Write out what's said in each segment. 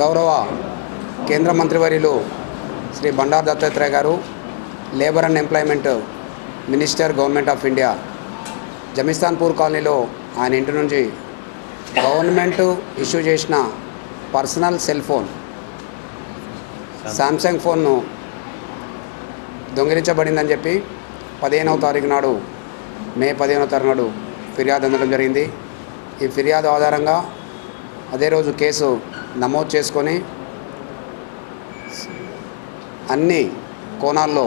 గౌరవ కేంద్ర మంత్రివర్యులు శ్రీ బండారు దత్తాత్రేయ గారు, labour and employment minister, government of India, Jamistanpur కాలనీలో ఆయన ఇంటి నుంచి గవర్నమెంట్ ఇష్యూ చేసిన పర్సనల్ సెల్ ఫోన్ శాంసంగ్ ఫోన్ను దొంగిలించబడిందని చెప్పి 15వ తారీఖు నాడు, మే 15వ తారీఖు నాడు ఫిర్యాదు అందడం జరిగింది. ఈ ఫిర్యాదు ఆధారంగా అదే రోజు కేసు నమోదు చేసుకొని అన్ని కోణాల్లో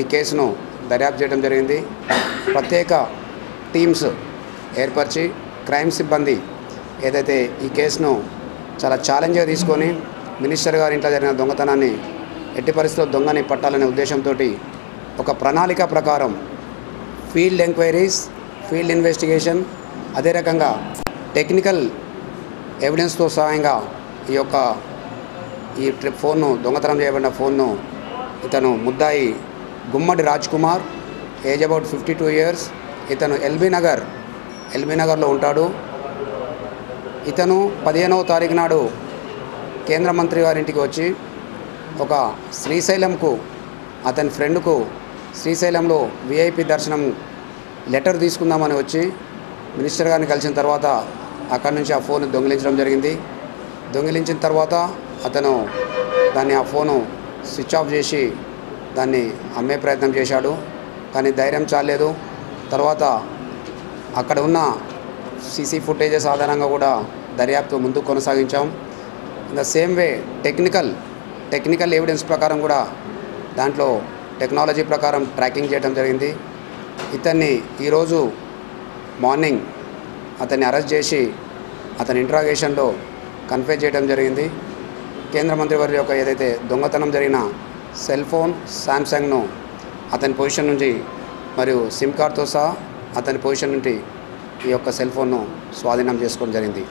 ఈ కేసును దర్యాప్తు చేయడం జరిగింది. ప్రత్యేక టీమ్స్ ఏర్పరిచి క్రైమ్ సిబ్బంది ఏదైతే ఈ కేసును చాలా ఛాలెంజ్గా తీసుకొని మినిస్టర్ గారి ఇంట్లో జరిగిన దొంగతనాన్ని ఎట్టి పరిస్థితుల్లో దొంగని పట్టాలనే ఉద్దేశంతో ఒక ప్రణాళిక ప్రకారం ఫీల్డ్ ఎంక్వైరీస్, ఫీల్డ్ ఇన్వెస్టిగేషన్, అదే రకంగా టెక్నికల్ ఎవిడెన్స్తో సహాయంగా ఈ ఫోన్ను, దొంగతనం చేయబడిన ఫోన్ను ఇతను ముద్దాయి Gummadi Raj Kumar, age about 52 years, ఇతను ఎల్బీ నగర్లో ఉంటాడు. ఇతను 15వ తారీఖు నాడు కేంద్ర మంత్రి గారింటికి వచ్చి ఒక శ్రీశైలంకు అతని ఫ్రెండ్కు శ్రీశైలంలో విఐపి దర్శనం లెటర్ తీసుకుందామని వచ్చి మినిస్టర్ గారిని కలిసిన తర్వాత అక్కడి నుంచి ఆ ఫోన్ దొంగిలించడం జరిగింది. దొంగిలించిన తర్వాత అతను ఆ ఫోను స్విచ్ ఆఫ్ చేసి దాన్ని అమ్మే ప్రయత్నం చేశాడు. కానీ ధైర్యం చాలేదు. తర్వాత అక్కడ ఉన్న సీసీ ఫుటేజెస్ ఆధారంగా కూడా దర్యాప్తు ముందుకు కొనసాగించాం. In the same way technical evidence ప్రకారం కూడా దాంట్లో టెక్నాలజీ ప్రకారం ట్రాకింగ్ చేయడం జరిగింది. ఇతన్ని ఈరోజు మార్నింగ్ అతన్ని అరెస్ట్ చేసి అతని ఇంట్రాగేషన్లో కన్ఫెస్ చేయడం జరిగింది. కేంద్ర మంత్రివర్గ యొక్క ఏదైతే దొంగతనం జరిగిన సెల్ ఫోన్ శాంసంగ్ను అతని పొజిషన్ నుంచి మరియు సిమ్ కార్డ్తో సహా అతని పొజిషన్ నుండి ఈ యొక్క సెల్ ఫోన్ను స్వాధీనం చేసుకోవడం జరిగింది.